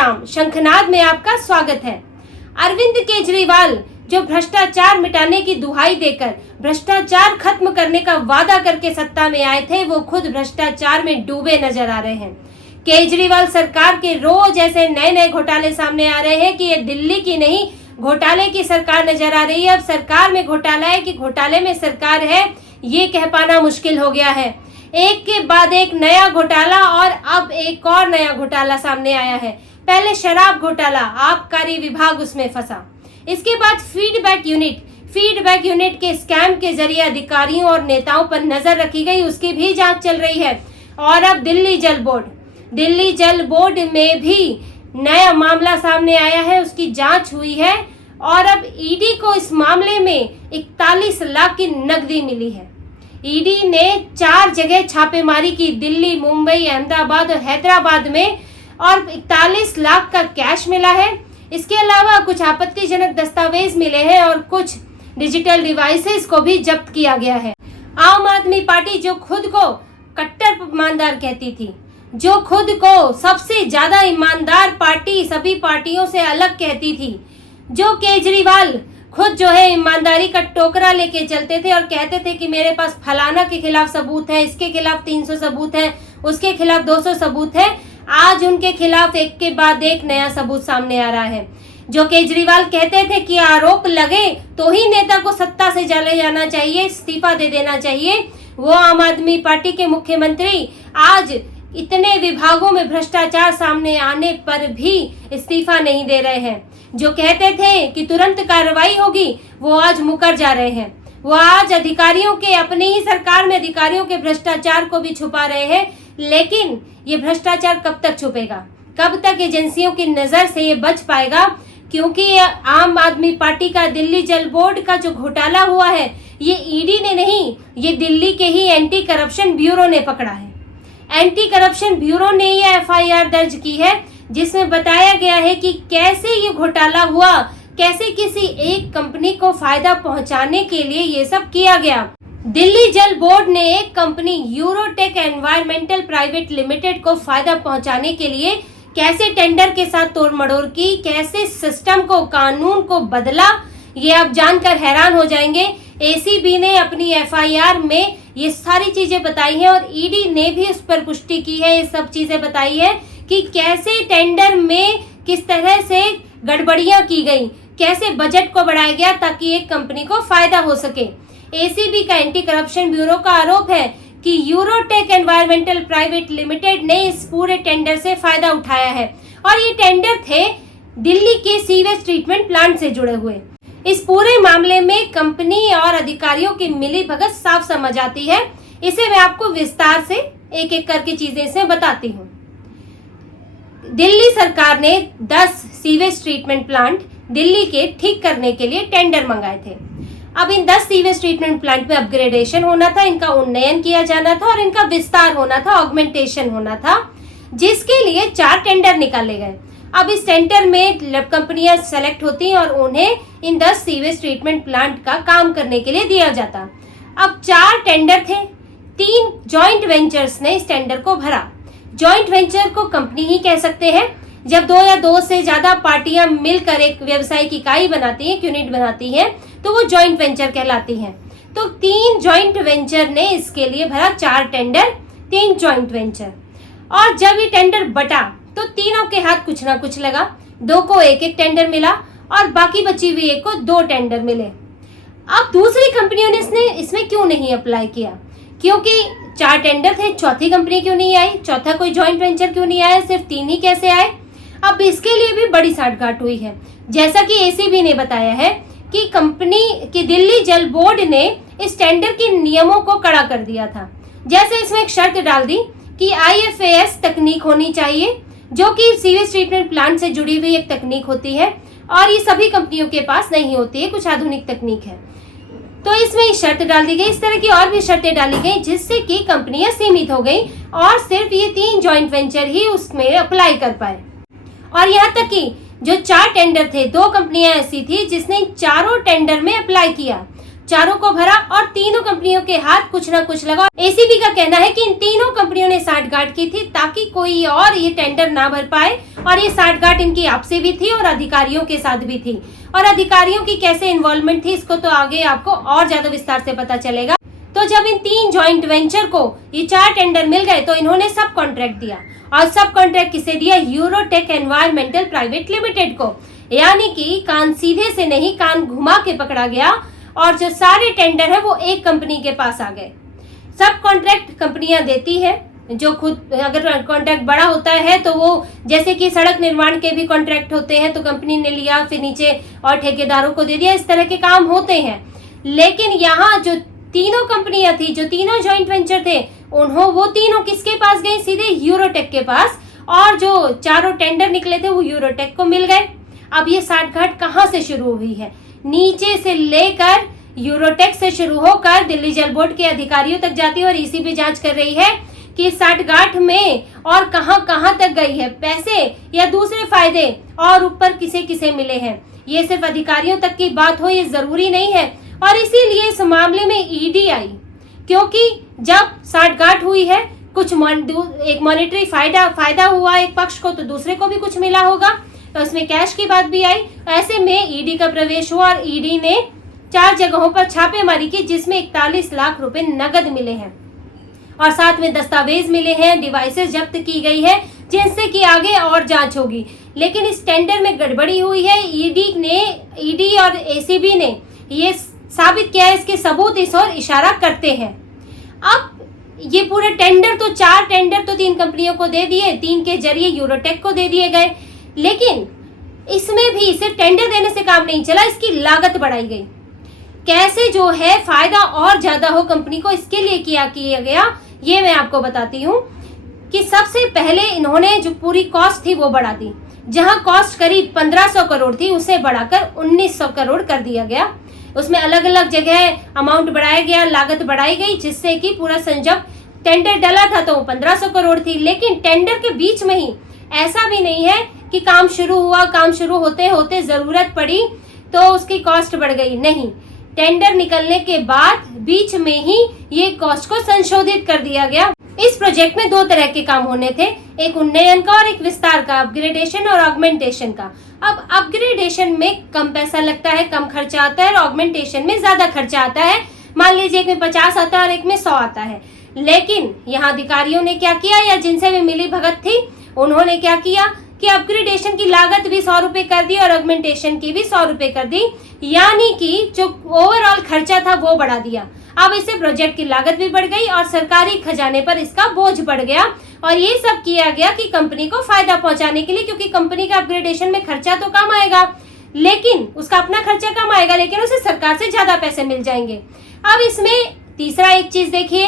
राम, शंखनाद में आपका स्वागत है। अरविंद केजरीवाल जो भ्रष्टाचार मिटाने की दुहाई देकर भ्रष्टाचार खत्म करने का वादा करके सत्ता में आए थे, वो खुद भ्रष्टाचार में डूबे नजर आ रहे हैं। केजरीवाल सरकार के रोज ऐसे नए नए घोटाले सामने आ रहे हैं कि ये दिल्ली की नहीं, घोटाले की सरकार नजर आ रही है। अब सरकार में घोटाला है कि घोटाले में सरकार है, ये कह पाना मुश्किल हो गया है। एक के बाद एक नया घोटाला और अब एक और नया घोटाला सामने आया है। पहले शराब घोटाला, आबकारी विभाग उसमें फंसा। इसके बाद फीडबैक यूनिट के स्कैम के जरिए अधिकारियों और नेताओं पर नजर रखी गई, उसकी भी जांच चल रही है। और अब दिल्ली जल बोर्ड में भी नया मामला सामने आया है, उसकी जांच हुई है और अब ईडी को इस मामले में 41 लाख की नकदी मिली है। ईडी ने 4 जगह छापेमारी की, दिल्ली, मुंबई, अहमदाबाद और हैदराबाद में, और 41 लाख का कैश मिला है। इसके अलावा कुछ आपत्तिजनक दस्तावेज मिले हैं और कुछ डिजिटल डिवाइसेस को भी जब्त किया गया है। आम आदमी पार्टी जो खुद को कट्टर ईमानदार कहती थी, जो खुद को सबसे ज्यादा ईमानदार पार्टी सभी पार्टियों से अलग कहती थी, जो केजरीवाल खुद जो है ईमानदारी का टोकरा लेके चलते थे और कहते थे कि मेरे पास फलाना के खिलाफ सबूत है, इसके खिलाफ 300 सबूत है, उसके खिलाफ 200 सबूत है। आज उनके खिलाफ एक के बाद एक नया सबूत सामने आ रहा है। जो केजरीवाल कहते थे कि आरोप लगे तो ही नेता को सत्ता से चले जाना चाहिए, इस्तीफा दे देना चाहिए, वो आम आदमी पार्टी के मुख्यमंत्री आज इतने विभागों में भ्रष्टाचार सामने आने पर भी इस्तीफा नहीं दे रहे हैं। जो कहते थे कि तुरंत कार्रवाई होगी, वो आज मुकर जा रहे हैं। वो आज अधिकारियों के, अपनी ही सरकार में अधिकारियों के भ्रष्टाचार को भी छुपा रहे हैं। लेकिन ये भ्रष्टाचार कब तक छुपेगा, कब तक एजेंसियों की नजर से ये बच पाएगा? क्योंकि आम आदमी पार्टी का दिल्ली जल बोर्ड का जो घोटाला हुआ है, ये ईडी ने नहीं, ये दिल्ली के ही एंटी करप्शन ब्यूरो ने पकड़ा है। एंटी करप्शन ब्यूरो ने ये एफआईआर दर्ज की है, जिसमें बताया गया है कि कैसे ये घोटाला हुआ, कैसे किसी एक कंपनी को फायदा पहुंचाने के लिए ये सब किया गया। दिल्ली जल बोर्ड ने एक company Eurotech environmental private limited को फायदा पहुंचाने के लिए कैसे टेंडर के साथ तोड़ मड़ोड़ की, कैसे सिस्टम को, कानून को बदला, ये आप जानकर हैरान हो जाएंगे। एसीबी ने अपनी एफआईआर में ये सारी चीजें बताई हैं और ईडी ने भी उस पर पुष्टि की है, ये सब चीजें बताई है कि कैसे टेंडर में किस तरह से गड़बड़ियां की गई, कैसे बजट को बढ़ाया गया ताकि एक कंपनी को फायदा हो सके। एसीबी का एंटी करप्शन ब्यूरो का आरोप है कि यूरोटेक एनवायरमेंटल प्राइवेट लिमिटेड ने इस पूरे टेंडर से फायदा उठाया है और ये टेंडर थे दिल्ली के सीवेज ट्रीटमेंट प्लांट से जुड़े हुए। इस पूरे मामले में कंपनी और अधिकारियों की मिलीभगत साफ समझ आती है। इसे मैं आपको विस्तार से एक एक करके चीजें इसमें बताती हूँ। दिल्ली सरकार ने 10 सीवेज ट्रीटमेंट प्लांट दिल्ली के ठीक करने के लिए टेंडर मंगाए थे। अब इन 10 सीवेज ट्रीटमेंट प्लांट में अपग्रेडेशन होना था, इनका उन्नयन किया जाना था और इनका विस्तार होना था, ऑगमेंटेशन होना था, जिसके लिए 4 टेंडर निकाले गए। अब इस टेंडर में कंपनियां सेलेक्ट होती हैं और उन्हें इन 10 सीवेज ट्रीटमेंट प्लांट का काम करने के लिए दिया जाता। अब 4 टेंडर थे, 3 जॉइंट वेंचर्स ने इस टेंडर को भरा। जॉइंट वेंचर को कंपनी ही कह सकते हैं जब 2 या 2 से ज्यादा पार्टियां मिलकर एक व्यवसायिक इकाई बनाती हैं, यूनिट बनाती हैं, तो वो जॉइंट वेंचर कहलाती हैं। तो 3 जॉइंट वेंचर ने इसके लिए भरा 4 टेंडर, 3 जॉइंट वेंचर। और जब ये टेंडर बटा तो तीनों के हाथ कुछ ना कुछ लगा, 2 को एक एक टेंडर मिला और बाकी बची हुई एक को 2 टेंडर मिले। अब दूसरी कंपनियों ने इसमें क्यों नहीं अप्लाई किया? क्योंकि 4 टेंडर थे, चौथी कंपनी क्यों नहीं आई, चौथा कोई जॉइंट वेंचर क्यों नहीं आया, सिर्फ 3 ही कैसे आए? अब इसके लिए भी बड़ी साठगांठ हुई है। जैसा कि एसीबी ने बताया है कि कंपनी की दिल्ली जल बोर्ड ने इस टेंडर के नियमों को कड़ा कर दिया था। जैसे इसमें एक शर्त डाल दी कि IFAS तकनीक होनी चाहिए, जो कि सीवेज ट्रीटमेंट प्लांट से जुड़ी हुई एक तकनीक होती है और ये सभी कंपनियों के पास नहीं होती है, कुछ आधुनिक तकनीक है। तो इसमें शर्त डाल दी गई। इस तरह की और भी शर्तें डाली गई जिससे कि कंपनियां सीमित हो गई और सिर्फ ये 3 जॉइंट वेंचर ही उसमें अप्लाई कर पाए। और यहाँ तक कि जो 4 टेंडर थे, 2 कंपनियां ऐसी थी जिसने चारों टेंडर में अप्लाई किया। चारों को भरा और तीनों कंपनियों के हाथ कुछ ना कुछ लगा। एसीबी का कहना है कि इन तीनों कंपनियों ने साठगांठ की थी ताकि कोई और ये टेंडर ना भर पाए, और ये साठगांठ इनकी आपसे भी थी और अधिकारियों के साथ भी थी। और अधिकारियों की कैसे इन्वॉल्वमेंट थी इसको तो आगे आपको और ज्यादा विस्तार से पता चलेगा। तो जब इन 3 जॉइंट वेंचर को ये 4 टेंडर मिल गए तो इन्होंने सब कॉन्ट्रैक्ट दिया। और सब कॉन्ट्रैक्ट किसे दिया? यूरोटेक एनवायरमेंटल प्राइवेट लिमिटेड को। यानी कि कान सीधे से नहीं, कान घुमा के पकड़ा गया और जो सारे टेंडर है वो एक कंपनी के पास आ गए। सब कॉन्ट्रैक्ट कंपनियां देती है, जो खुद अगर कॉन्ट्रैक्ट बड़ा होता है तो वो जैसे कि सड़क निर्माण के भी कॉन्ट्रैक्ट होते हैं तो कंपनी ने लिया, फिर नीचे और ठेकेदारों को दे दिया, इस तरह के काम होते हैं। लेकिन यहाँ जो तीनों कंपनियां थी, जो तीनों जॉइंट वेंचर थे, वो तीनों किसके पास गए? सीधे यूरोटेक के पास। और जो चारों टेंडर निकले थे वो यूरोटेक को मिल गए। अब ये साठगांठ कहाँ से शुरू हुई है? नीचे से लेकर यूरोटेक से शुरू होकर दिल्ली जल बोर्ड के अधिकारियों तक जाती है और ईसीबी जांच कर रही है कि साठगांठ में और कहां कहां तक गई है, पैसे या दूसरे फायदे और ऊपर किसे किसे मिले हैं। ये सिर्फ अधिकारियों तक की बात हो ये जरूरी नहीं है। और इसीलिए इस मामले में ईडी आई, क्योंकि जब साठगांठ हुई है कुछ एक मॉनेटरी फायदा हुआ एक पक्ष को तो दूसरे को भी कुछ मिला होगा, तो उसमें कैश की बात भी आई। ऐसे में ईडी का प्रवेश हुआ और ईडी ने 4 जगहों पर छापेमारी की जिसमें 41 लाख रुपए नगद मिले हैं और साथ में दस्तावेज मिले हैं, डिवाइसेस जब्त की गई है जिनसे कि आगे और जांच होगी। लेकिन इस टेंडर में गड़बड़ी हुई है। ईडी और एसीबी ने ये साबित किया है, इसके सबूत इस ओर इशारा करते हैं। अब ये पूरे टेंडर तो 4 टेंडर तो 3 कंपनियों को दे दिए, 3 के जरिए यूरोटेक को दे दिए गए। लेकिन इसमें भी सिर्फ टेंडर देने से काम नहीं चला, इसकी लागत बढ़ाई गई। कैसे जो है फायदा और ज्यादा हो कंपनी को, इसके लिए किया गया ये मैं आपको बताती हूँ कि सबसे पहले इन्होंने जो पूरी कॉस्ट थी वो बढ़ा दी। जहां कॉस्ट करीब 1500 करोड़ थी उसे बढ़ाकर 1900 करोड़ कर दिया गया। उसमें अलग अलग जगह अमाउंट बढ़ाया गया, लागत बढ़ाई गई, जिससे कि पूरा जब टेंडर डला था तो 1500 करोड़ थी। लेकिन टेंडर के बीच में ही ऐसा भी नहीं है कि काम शुरू हुआ, काम शुरू होते होते जरूरत पड़ी तो उसकी कॉस्ट बढ़ गई, नहीं। टेंडर निकलने के बाद बीच में ही ये कॉस्ट को संशोधित कर दिया गया। इस प्रोजेक्ट में 2 तरह के काम होने थे, एक उन्नयन का और एक विस्तार का, अपग्रेडेशन और ऑगमेंटेशन का। अब अपग्रेडेशन में कम पैसा लगता है, कम खर्चा आता है, और ऑगमेंटेशन में ज्यादा खर्चा आता है। मान लीजिए एक में 50 आता है और एक में 100 आता है। लेकिन यहाँ अधिकारियों ने क्या किया, या जिनसे भी मिली भगत थी उन्होंने क्या किया कि अपग्रेडेशन की लागत भी 100 रुपए कर दी और ऑगमेंटेशन की भी 100 रुपए कर दी, यानी कि जो ओवरऑल खर्चा था वो बढ़ा दिया। अब इससे प्रोजेक्ट की लागत भी बढ़ गई और सरकारी खजाने पर इसका बोझ बढ़ गया। और ये सब किया गया कि कंपनी को फायदा पहुंचाने के लिए, क्योंकि कंपनी का अपग्रेडेशन में खर्चा तो कम आएगा, लेकिन उसका अपना खर्चा कम आएगा, लेकिन उसे सरकार से ज्यादा पैसे मिल जाएंगे। अब इसमें तीसरा एक चीज देखिए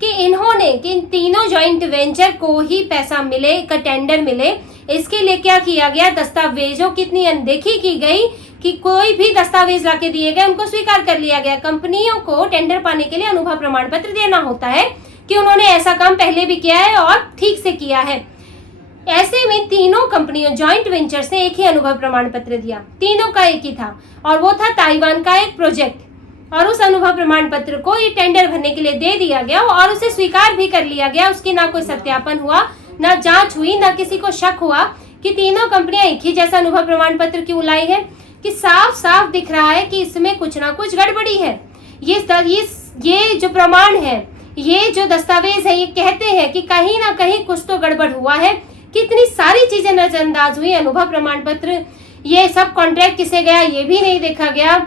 कि इन्होंने कि इन तीनों जॉइंट वेंचर को ही पैसा मिले, का टेंडर मिले, इसके लिए क्या किया गया, दस्तावेजों की इतनी अनदेखी की गई कि कोई भी दस्तावेज लाके दिए गए उनको स्वीकार कर लिया गया। कंपनियों को टेंडर पाने के लिए अनुभव प्रमाण पत्र देना होता है कि उन्होंने ऐसा काम पहले भी किया है और ठीक से किया है। ऐसे में तीनों कंपनियों जॉइंट वेंचर्स ने एक ही अनुभव प्रमाण पत्र दिया, तीनों का एक ही था, और वो था ताइवान का एक प्रोजेक्ट। और उस अनुभव प्रमाण पत्र को ये टेंडर भरने के लिए दे दिया गया और उसे स्वीकार भी कर लिया गया। उसकी ना कोई सत्यापन हुआ, ना जांच हुई, ना किसी को शक हुआ कि तीनों कंपनियां एक ही जैसा अनुभव प्रमाण पत्र क्यों लाई है, कि साफ साफ दिख रहा है कि इसमें कुछ ना कुछ गड़बड़ी है। ये जो प्रमाण है, ये जो दस्तावेज है, ये कहते हैं कि कहीं ना कहीं कुछ तो गड़बड़ हुआ है। कितनी सारी चीजें नजरअंदाज हुई, अनुभव प्रमाण पत्र, ये सब कॉन्ट्रैक्ट किसे गया ये भी नहीं देखा गया,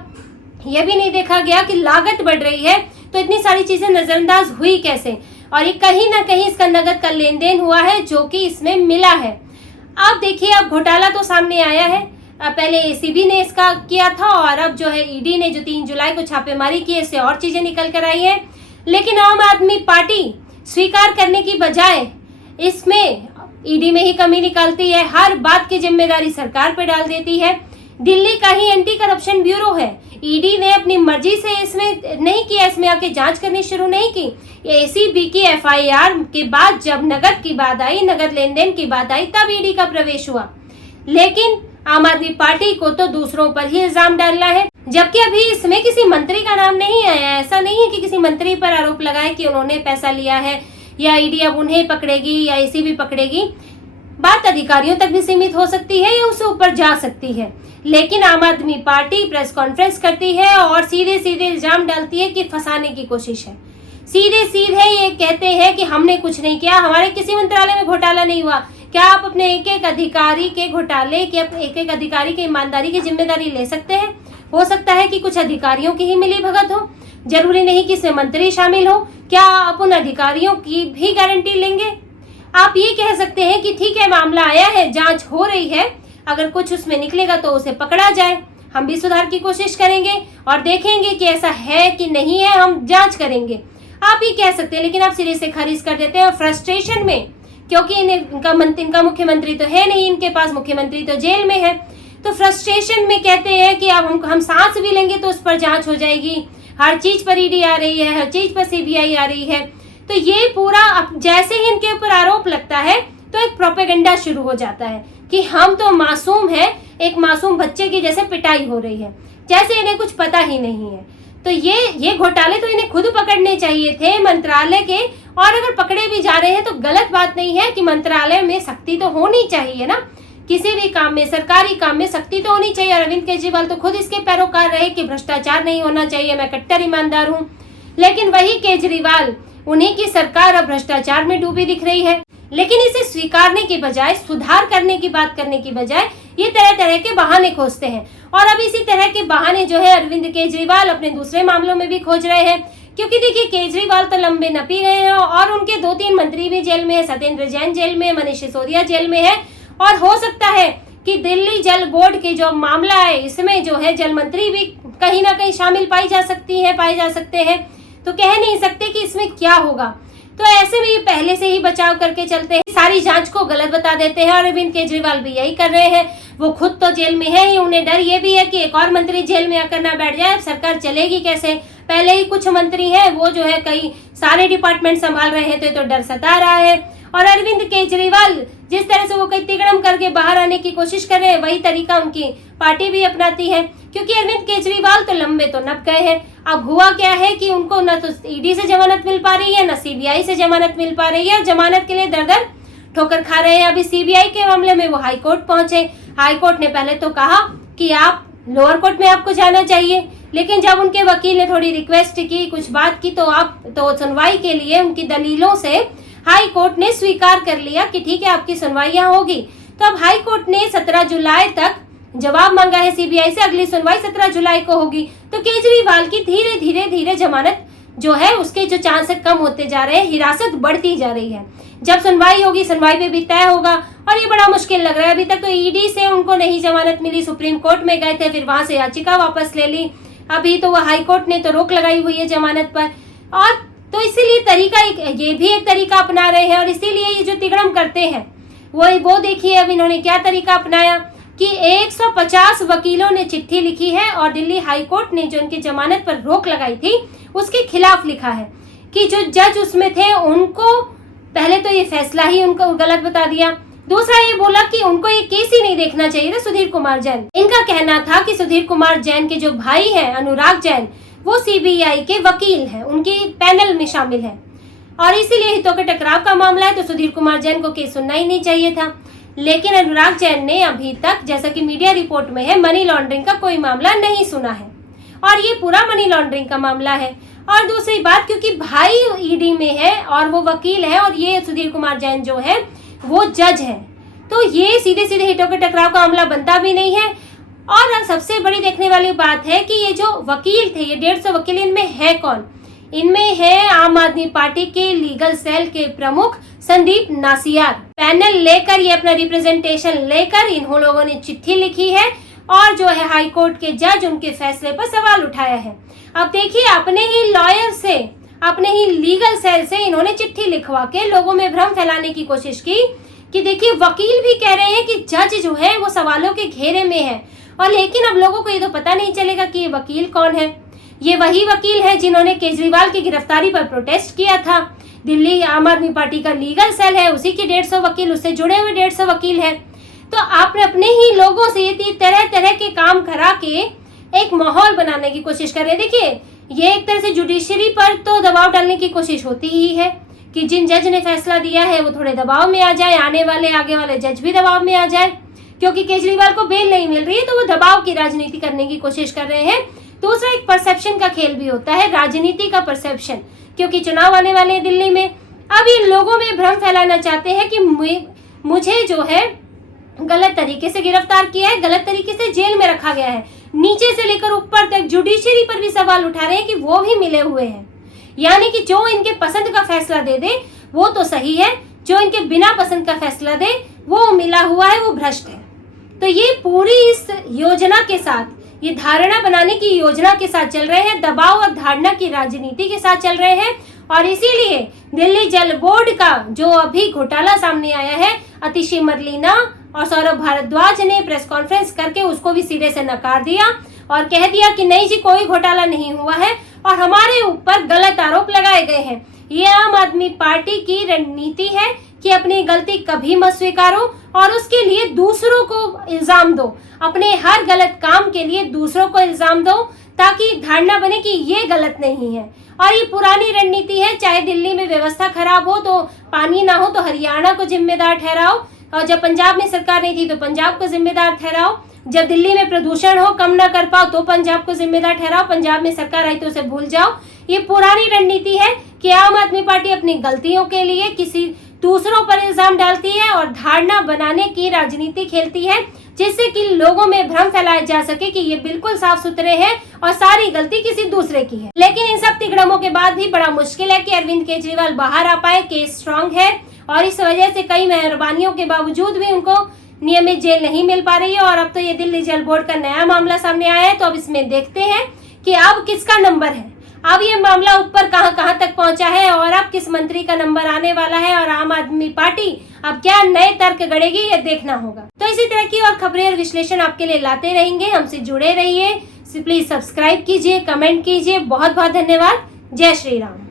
ये भी नहीं देखा गया कि लागत बढ़ रही है तो इतनी सारी चीजें नजरअंदाज हुई कैसे, और ये कहीं ना कहीं इसका नगद का लेन देन हुआ है जो कि इसमें मिला है। अब देखिए, अब घोटाला तो सामने आया है। पहले एसीबी ने इसका किया था और अब जो है ईडी ने जो 3 जुलाई को छापेमारी की, इससे और चीजें निकल कर आई है। लेकिन आम आदमी पार्टी स्वीकार करने की बजाय इसमें ईडी में ही कमी निकालती है, हर बात की जिम्मेदारी सरकार पे डाल देती है। दिल्ली का ही एंटी करप्शन ब्यूरो है, ईडी ने अपनी मर्जी से इसमें नहीं किया, इसमें आके जांच करनी शुरू नहीं की। एसीबी की एफआईआर के बाद जब नगद की बात आई, नगद लेन देन की बात आई, तब ईडी का प्रवेश हुआ। लेकिन आम आदमी पार्टी को तो दूसरों पर ही इल्जाम डालना है। जबकि अभी इसमें किसी मंत्री का नाम नहीं आया। ऐसा नहीं है कि किसी मंत्री पर आरोप लगाए कि उन्होंने पैसा लिया है या ईडी अब उन्हें पकड़ेगी या एसीबी पकड़ेगी। बात अधिकारियों तक भी सीमित हो सकती है या उससे ऊपर जा सकती है। लेकिन आम आदमी पार्टी प्रेस कॉन्फ्रेंस करती है और सीधे सीधे इल्जाम डालती है कि फंसाने की कोशिश है। सीधे सीधे ये कहते हैं कि हमने कुछ नहीं किया, हमारे किसी मंत्रालय में घोटाला नहीं हुआ। क्या आप अपने एक एक अधिकारी के घोटाले के, एक एक अधिकारी की ईमानदारी की जिम्मेदारी ले सकते हैं? हो सकता है कि कुछ अधिकारियों की ही मिली भगत हो, जरूरी नहीं कि इसमें मंत्री शामिल हो। क्या आप उन अधिकारियों की भी गारंटी लेंगे? आप ये कह सकते हैं कि ठीक है, मामला आया है, जांच हो रही है, अगर कुछ उसमें निकलेगा तो उसे पकड़ा जाए, हम भी सुधार की कोशिश करेंगे और देखेंगे कि ऐसा है कि नहीं है, हम जांच करेंगे। आप ये कह सकते हैं, लेकिन आप सिरे से खारिज कर देते हैं और फ्रस्ट्रेशन में, क्योंकि इनका मुख्यमंत्री तो है नहीं, इनके पास मुख्यमंत्री तो जेल में है, तो फ्रस्ट्रेशन में कहते हैं कि अब हम सांस भी लेंगे तो उस पर जांच हो जाएगी, हर चीज पर ईडी आ रही है, हर चीज पर सीबीआई आ रही है। तो ये पूरा जैसे ही इनके ऊपर आरोप लगता है तो एक प्रोपेगेंडा शुरू हो जाता है कि हम तो मासूम हैं, एक मासूम बच्चे की जैसे पिटाई हो रही है, जैसे इन्हें कुछ पता ही नहीं है। तो ये घोटाले तो इन्हें खुद पकड़ने चाहिए थे मंत्रालय के, और अगर पकड़े भी जा रहे हैं तो गलत बात नहीं है कि मंत्रालय में सख्ती तो होनी चाहिए ना, किसी भी काम में, सरकारी काम में सख्ती तो होनी चाहिए। अरविंद केजरीवाल तो खुद इसके पैरोकार रहे कि भ्रष्टाचार नहीं होना चाहिए, मैं कट्टर ईमानदार हूँ। लेकिन वही केजरीवाल, उन्हीं की सरकार अब भ्रष्टाचार में डूबी दिख रही है। लेकिन इसे स्वीकारने की बजाय, सुधार करने की बात करने की बजाय ये तरह तरह के बहाने खोजते हैं। और अब इसी तरह के बहाने जो है अरविंद केजरीवाल अपने दूसरे मामलों में भी खोज रहे हैं, क्योंकि देखिए केजरीवाल तो लंबे नपी गए हैं और उनके 2-3 मंत्री भी जेल में है, सत्येंद्र जैन जेल में, मनीष सिसोदिया जेल में है, और हो सकता है कि दिल्ली जल बोर्ड के जो मामला है इसमें जो है जल मंत्री भी कहीं ना कहीं शामिल पाए जा सकते हैं। तो कह नहीं सकते कि इसमें क्या होगा। तो ऐसे में ये पहले से ही बचाव करके चलते हैं, सारी जांच को गलत बता देते हैं। और अरविंद केजरीवाल भी यही कर रहे हैं, वो खुद तो जेल में है ही, उन्हें डर ये भी है कि एक और मंत्री जेल में आकर ना बैठ जाए, सरकार चलेगी कैसे। पहले ही कुछ मंत्री हैं वो जो है कई सारे डिपार्टमेंट संभाल रहे हैं, तो ये तो डर सता रहा है। और अरविंद केजरीवाल जिस तरह से वो कई तिगड़म करके बाहर आने की कोशिश कर रहे हैं, वही तरीका उनकी पार्टी भी अपनाती है, क्योंकि अरविंद केजरीवाल तो लंबे तो नप गए हैं। अब हुआ क्या है कि उनको न तो ईडी से जमानत मिल पा रही है, न सीबीआई से जमानत मिल पा रही है, जमानत के लिए दर दर ठोकर खा रहे हैं। अभी सीबीआई के मामले में वो हाई कोर्ट पहुंचे। हाई कोर्ट ने पहले तो कहा कि आप लोअर कोर्ट में आपको जाना चाहिए, लेकिन जब उनके वकील ने थोड़ी रिक्वेस्ट की, कुछ बात की, तो सुनवाई के लिए उनकी दलीलों से हाई कोर्ट ने स्वीकार कर लिया कि ठीक है, आपकी सुनवाई यहाँ होगी। तो अब हाई कोर्ट ने 17 जुलाई तक जवाब मांगा है सीबीआई से, अगली सुनवाई 17 जुलाई को होगी। तो केजरीवाल की धीरे धीरे जमानत जो है उसके जो चांस कम होते जा रहे हैं, हिरासत बढ़ती जा रही है। जब सुनवाई होगी, सुनवाई में भी तय होगा, और ये बड़ा मुश्किल लग रहा है। अभी तक तो ईडी से उनको नहीं जमानत मिली, सुप्रीम कोर्ट में गए थे, फिर वहां से याचिका वापस ले ली, अभी तो वह हाई कोर्ट ने तो रोक लगाई हुई है जमानत पर। और तो इसीलिए तरीका ये भी एक तरीका अपना रहे हैं, और इसीलिए ये जो तिगड़म करते हैं वो देखिए अब इन्होंने क्या तरीका अपनाया कि 150 वकीलों ने चिट्ठी लिखी है और दिल्ली हाई कोर्ट ने जो इनकी जमानत पर रोक लगाई थी उसके खिलाफ लिखा है कि जो जज उसमें थे उनको पहले तो ये फैसला ही उनको गलत बता दिया, दूसरा ये बोला कि उनको ये केस ही नहीं देखना चाहिए था सुधीर कुमार जैन। इनका कहना था कि सुधीर कुमार जैन के जो भाई हैं अनुराग जैन, वो सीबीआई के वकील हैं, उनकी पैनल में शामिल है, और इसीलिए हितों के टकराव का मामला है, तो सुधीर कुमार जैन को केस सुनना ही नहीं चाहिए था। लेकिन अनुराग जैन ने अभी तक, जैसा कि मीडिया रिपोर्ट में है, मनी लॉन्ड्रिंग का कोई मामला नहीं सुना है, और ये पूरा मनी लॉन्ड्रिंग का मामला है। और दूसरी बात, क्योंकि भाई ईडी में है और वो वकील है, और ये सुधीर कुमार जैन जो है वो जज है, तो ये सीधे सीधे हितों के टकराव का मामला बनता भी नहीं है। और सबसे बड़ी देखने वाली बात है कि ये जो वकील थे, ये 150 वकील, इनमें है कौन? इनमें है आम आदमी पार्टी के लीगल सेल के प्रमुख संदीप नासियार। पैनल लेकर, ये अपना रिप्रेजेंटेशन लेकर इन लोगों ने चिट्ठी लिखी है और जो है हाई कोर्ट के जज उनके फैसले पर सवाल उठाया है। अब देखिए, अपने ही लॉयर से, अपने ही लीगल सेल से इन्होंने चिट्ठी लिखवा के लोगों में भ्रम फैलाने की कोशिश की कि देखिए वकील भी कह रहे हैं कि जज जो है वो सवालों के घेरे में है, और लेकिन अब लोगों को ये तो पता नहीं चलेगा कि ये वकील कौन है। ये वही वकील है जिन्होंने केजरीवाल की गिरफ्तारी पर प्रोटेस्ट किया था। दिल्ली आम आदमी पार्टी का लीगल सेल है, उसी के 150 वकील, उससे जुड़े हुए 150 वकील है। तो आपने अपने ही लोगों से ये तरह तरह के काम करा के एक माहौल बनाने की कोशिश कर रहे हैं। देखिए, ये एक तरह से जुडिशरी पर तो दबाव डालने की कोशिश होती ही है कि जिन जज ने फैसला दिया है वो थोड़े दबाव में आ जाए, आगे वाले जज भी दबाव में आ जाए, क्योंकि केजरीवाल को बेल नहीं मिल रही है तो वो दबाव की राजनीति करने की कोशिश कर रहे हैं। दूसरा, एक परसेप्शन का खेल भी होता है, राजनीति का परसेप्शन, क्योंकि चुनाव आने वाले हैं दिल्ली में। अब ये लोगों में भ्रम फैलाना चाहते हैं कि मुझे जो है गलत तरीके से गिरफ्तार किया है, गलत तरीके से जेल में रखा गया है। नीचे से लेकर ऊपर तक जुडिशरी पर भी सवाल उठा रहे हैं कि वो भी मिले हुए हैं, यानी कि जो इनके पसंद का फैसला दे दे वो तो सही है, जो इनके बिना पसंद का फैसला दे वो मिला हुआ है, वो भ्रष्ट है। तो ये पूरी इस योजना के साथ, ये धारणा बनाने की योजना के साथ चल रहे हैं, दबाव और धारणा की राजनीति के साथ चल रहे हैं। और इसीलिए दिल्ली जल बोर्ड का जो अभी घोटाला सामने आया है, अतिशी मरलीना और सौरभ भारद्वाज ने प्रेस कॉन्फ्रेंस करके उसको भी सिरे से नकार दिया और कह दिया कि नहीं जी, कोई घोटाला नहीं हुआ है और हमारे ऊपर गलत आरोप लगाए गए हैं। ये आम आदमी पार्टी की रणनीति है कि अपनी गलती कभी मत स्वीकारो और उसके लिए दूसरों को इल्जाम दो, अपने हर गलत काम के लिए दूसरों को इल्जाम दो, ताकि धारणा बने कि ये गलत नहीं है। और ये पुरानी रणनीति है, चाहे दिल्ली में व्यवस्था खराब हो तो पानी ना हो तो हरियाणा को जिम्मेदार ठहराओ, और जब पंजाब में सरकार नहीं थी तो पंजाब को जिम्मेदार ठहराओ, जब दिल्ली में प्रदूषण हो कम ना कर पाओ तो पंजाब को जिम्मेदार ठहराओ, पंजाब में सरकार आई तो उसे भूल जाओ। ये पुरानी रणनीति है कि आम आदमी पार्टी अपनी गलतियों के लिए किसी दूसरों पर इल्जाम डालती है और धारणा बनाने की राजनीति खेलती है, जिससे कि लोगों में भ्रम फैलाया जा सके कि ये बिल्कुल साफ सुथरे हैं और सारी गलती किसी दूसरे की है। लेकिन इन सब तिकड़मों के बाद भी बड़ा मुश्किल है कि अरविंद केजरीवाल बाहर आ पाए। केस स्ट्रांग है और इस वजह से कई मेहरबानियों के बावजूद भी उनको नियमित जेल नहीं मिल पा रही है। और अब तो ये दिल्ली जल बोर्ड का नया मामला सामने आया है, तो अब इसमें देखते हैं कि अब किसका नंबर है, अब ये मामला ऊपर कहां तक पहुंचा है और अब किस मंत्री का नंबर आने वाला है और आम आदमी पार्टी अब क्या नए तर्क गढ़ेगी, ये देखना होगा। तो इसी तरह की और खबरें और विश्लेषण आपके लिए लाते रहेंगे, हमसे जुड़े रहिए। प्लीज सब्सक्राइब कीजिए, कमेंट कीजिए। बहुत बहुत धन्यवाद। जय श्री राम।